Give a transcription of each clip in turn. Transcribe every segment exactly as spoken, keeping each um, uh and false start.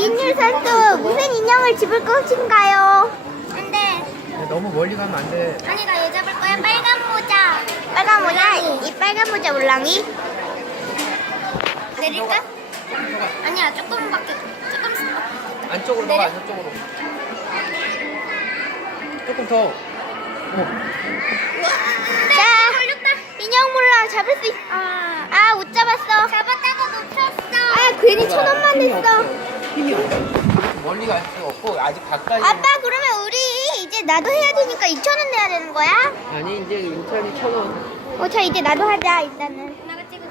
이인율 선수 무슨 인형을 집을 것인가요? 안돼. 야, 너무 멀리 가면 안 돼. 아니 나 얘 잡을 거야. 빨간 모자. 빨간 모자, 이 빨간 모자 울랑이. 내릴까? 아니야 조금밖에 조금. 안쪽으로 내려? 가봐, 저쪽으로. 조금 더. 어. 자, 걸렸다. 인형 몰랑 잡을 수 있어. 아 아, 못 잡았어. 잡았다가 놓쳤어. 아, 괜히 천 원만 힘이 냈어. 없어. 힘이 없어. 멀리 갈 수 없고 아직 가까이. 아빠, 그러면 우리 이제 나도 해야 되니까 이천 원 내야 되는 거야? 아니 이제 인터넷 천 원. 어, 자, 이제 나도 하자, 일단은. 나가 찍어.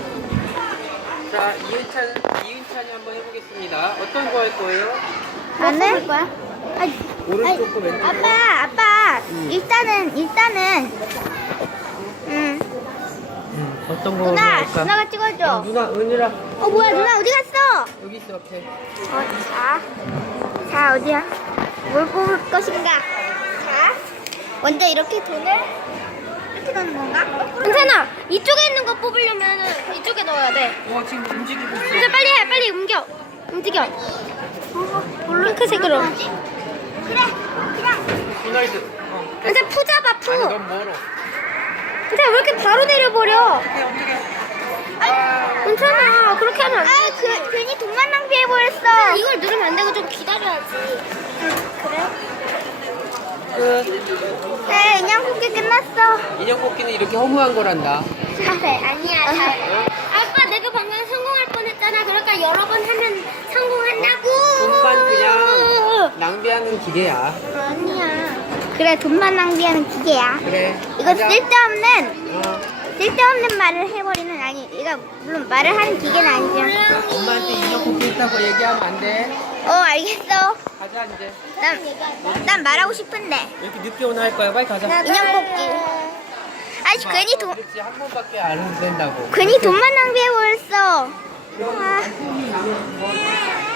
자 이은찬 이은찬이 한번 해보겠습니다. 어떤 거 할 거예요? 나는? 거야? 아니, 오른쪽 거 왼쪽 거. 아빠, 아빠, 음. 일단은, 일단은, 음, 음, 어떤 거 누나, 할까? 누나가 찍어줘. 어, 누나 은유라. 어, 뭐야, 누나 어디 갔어? 여기 있어 옆에. 어, 자, 자, 어디야? 뭘 뽑을 것인가? 자, 먼저 이렇게 돈을 이렇게 넣는 건가? 괜찮아. 이쪽에 있는 거 뽑으려면 이쪽에 넣어야 돼. 어 지금 움직이고 있어. 이제 빨리 해. 빨리 옮겨. 움직여. 핑크색으로. 그래, 그래. 도날드. 어. 이제 푸 잡아 푸. 아니 넌 멀어. 근데 왜 이렇게 바로 내려버려? 어떻게 어떻게? 아. 괜찮아. 그렇게 하면 안 돼. 아, 그, 괜히 돈만 낭비해버렸어. 이걸 누르면 안 되고 좀 기다려야지. 끝. 네, 인형 뽑기 끝났어. 인형 뽑기는 이렇게 허무한 거란다. 그래, 아니야, 잘. 아빠 내가 방금 성공할 뻔했잖아. 그러니까 여러 번 하면 성공한다고. 돈만 그냥 낭비하는 기계야. 아니야. 그래, 돈만 낭비하는 기계야. 그래. 이거 가자. 쓸데없는, 어. 쓸데없는 말을 해버리는, 아니, 이거 물론 말을 하는 기계는 아니죠. 엄마한테 인형 뽑기 했다고 얘기하면 안 돼. 어, 알겠어. 가자 이제. 난, 난 말하고 싶은데. 이렇게 늦게 오나 할 거야. 빨리 가자. 인형 뽑기. 아니, 괜히 돈, 그렇지 한 번밖에 안 된다고. 괜히 돈만 낭비해버렸어. 그럼 아. 손이 나면 뭐